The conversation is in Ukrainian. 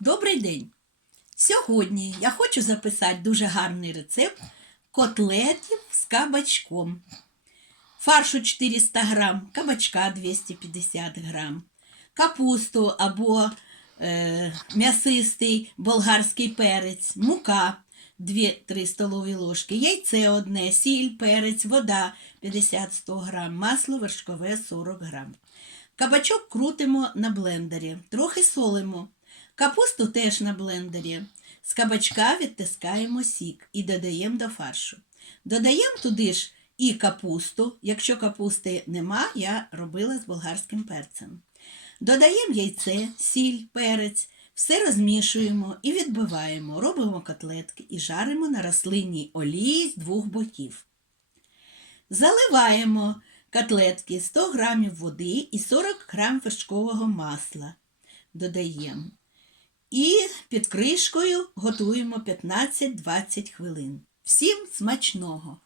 Добрий день! Сьогодні я хочу записати дуже гарний рецепт котлетів з кабачком. Фаршу 400 грам, кабачка 250 грам, капусту або е, м'ясистий болгарський перець, мука 2-3 столові ложки, яйце одне, сіль, перець, вода 50-100 грам, масло вершкове 40 грам. Кабачок крутимо на блендері, трохи солимо. Капусту теж на блендері. З кабачка відтискаємо сік і додаємо до фаршу. Додаємо туди ж і капусту. Якщо капусти нема, я робила з болгарським перцем. Додаємо яйце, сіль, перець, все розмішуємо і відбиваємо, робимо котлетки і жаримо на рослинній олії з двох боків. Заливаємо котлетки 100 грамів води і 40 грам вершкового масла. Додаємо. І під кришкою готуємо 15-20 хвилин. Всім смачного!